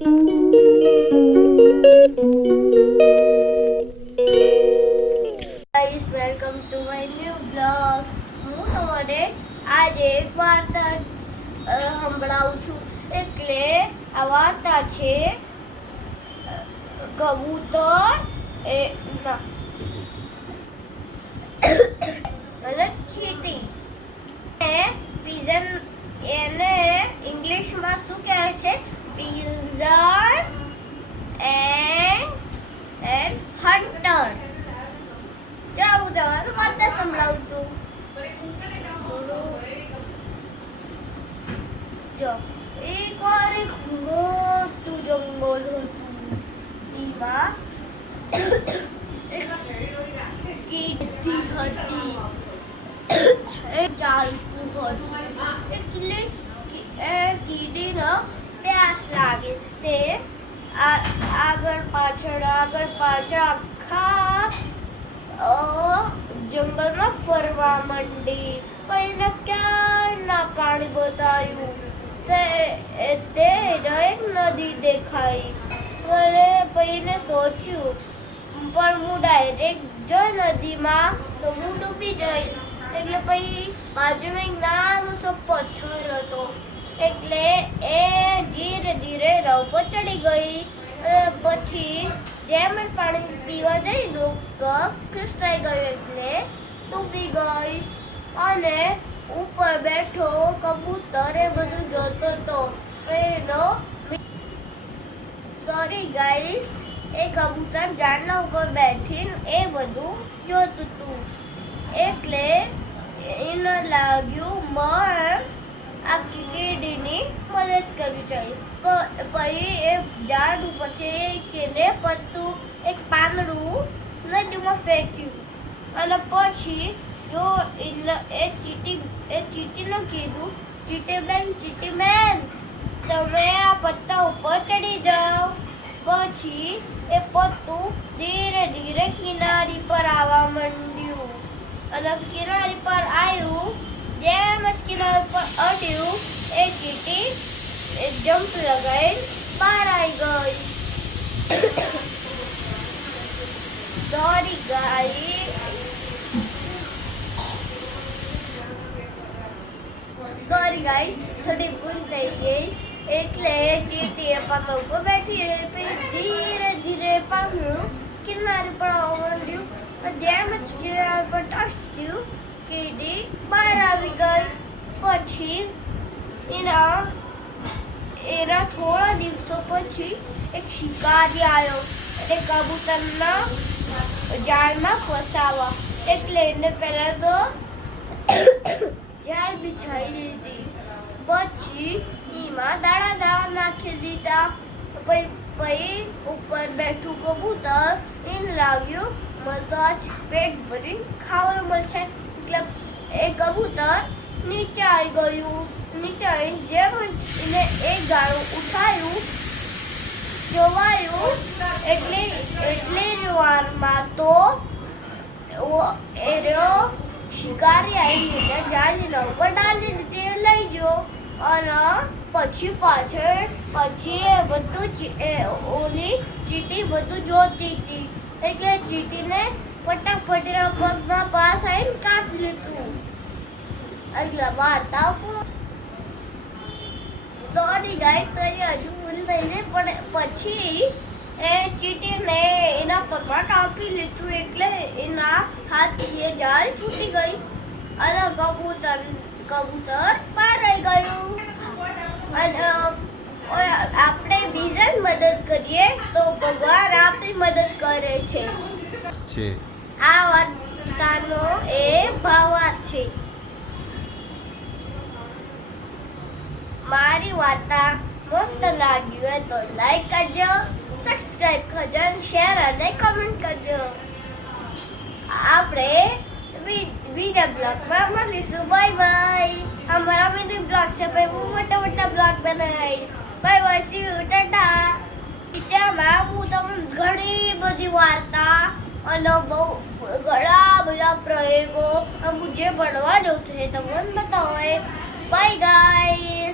Guys, welcome to my new blog. હું તમને આજે એક વાર્તા સંભળાવું છું. એટલે આ વાર્તા છે કબૂતર અને ચીંટી. પીઝન એને ઇંગ્લિશમાં શું કહે છે? Pigeon and hunter. ચાલો તમારું વાર્તા સંભળાવું છું. જો એકવાર એક મોટું જંગલ હતું. એમાં એક કીડી હતી. એ ચાલતું હતું. એટલે કીડીને પ્યાસ લાગે. તે આગળ પાછળ આખા જંગલમાં ફરવા માંડી. પણ એને ક્યાંય ના પાણી બતાવ્યું. તે એક નદી દેખાઈ. પછી એને સોચ્યું, પણ હું ડાયરેક્ટ જો નદીમાં તો હું ડૂબી જઈશ. એટલે પછી બાજુમાં એક નાનો સો પથ્થર હતો. એટલે એ ધીરે ધીરે રવ પર ચડી ગઈ. પછી જેમ પાણી પીવા જઈ પગ ખિસકાઈ ગયો એટલે ડૂબી ગઈ. અને ઉપર બેઠો કબૂતર એ બધું જોતો હતો. સોરી ગાઈસ, એ કબૂતર ઝાડના ઉપર બેઠીને એ બધું જોતું હતું. એટલે એને લાગ્યું મેં આ કીડીની મદદ કરવી જોઈએ. પછી એ ઝાડ ઉપરથી પત્તું એક પાંદડું નદીમાં ફેંક્યું. અને પછી જો એ ચીંટીને કીધું, ચીંટી બેન તમે આ પત્તા ઉપર ચડી જાઓ. પછી એ પત્તું ધીરે ધીરે કિનારી પર આવવા માંડ્યું. અને કિનારી પર આવ્યું. જેમ જ કિનારી પર અડ્યું એ ચીંટી જમ્પ લગાવી બહાર આવી ગઈ. સોરી ગાઈસ, થોડી ભૂલ થઈ ગઈ. એટલે ચીંટીએ પાંદડા ઉપર બેઠી રહી. ધીરે ધીરે પાંદડું કિનારી પર આવવા માંડ્યું. જેમ જ કિનારી પર ટચ્યું કીડી બહાર આવી ગઈ. પછી એના થોડા દિવસો પછી એક શિકારી આવ્યો. એ કબૂતરના જાળમાં ફસાવા. એટલે એને પહેલા તો જાળ બિછાઈ દીધી. પછી એમાં દાણા નાખી દીધા. પછી ઉપર બેઠું કબૂતર એને લાગ્યું મને તો આજ પેટ ભરીને ખાવાનું મળશે. એટલે એ કબૂતર નીચે આવી ગયું. નીચે આવીને જેમ એને એક ગાળું ઉઠાયું જોવાયું એટલે જ વારમાં તો શિકારી આવીને જાળીના ઉપર ડાલી દીધી. લઈ ગયો. અને પછી એ બધું ઓલી ચીંટી બધું જોતી હતી. એટલે ચીંટીને ફટાફટ એના પગના પાસ આવીને કાપી લીધું. એટલે વાર્તા સોરી ગાઈસ, તો હજુ ભૂલ થઈ ગઈ. પણ પછી એ ચીંટીને એના પગમાં કાપી લીધું. એટલે એના હાથથી એ જાળ છૂટી ગઈ. અને કબૂતર બહાર રહી ગયું. અને આપણે બીજાની મદદ કરીએ તો ભગવાન આપણી મદદ કરે છે. આ વાર્તાનો એ ભાવાર્થ છે. મારી વાર્તા મસ્ત લાગી હોય તો લાઈક કરજો, સબસ્ક્રાઇબ કરજો, શેર અને કમેન્ટ કરજો. આપણે બીજા બ્લોગમાં મળીશું. Bye bye. અમારા મિની બ્લોગ છે, ભાઈ હું મોટા બ્લોગ બનાવીશ. Bye bye, C you, Tata. તેમાં હું તમને ઘણી બધી વાર્તા અને ઘણા બધા પ્રયોગો હું જે ભણવા જઉં છું એ તમને બતાવે. Bye guys.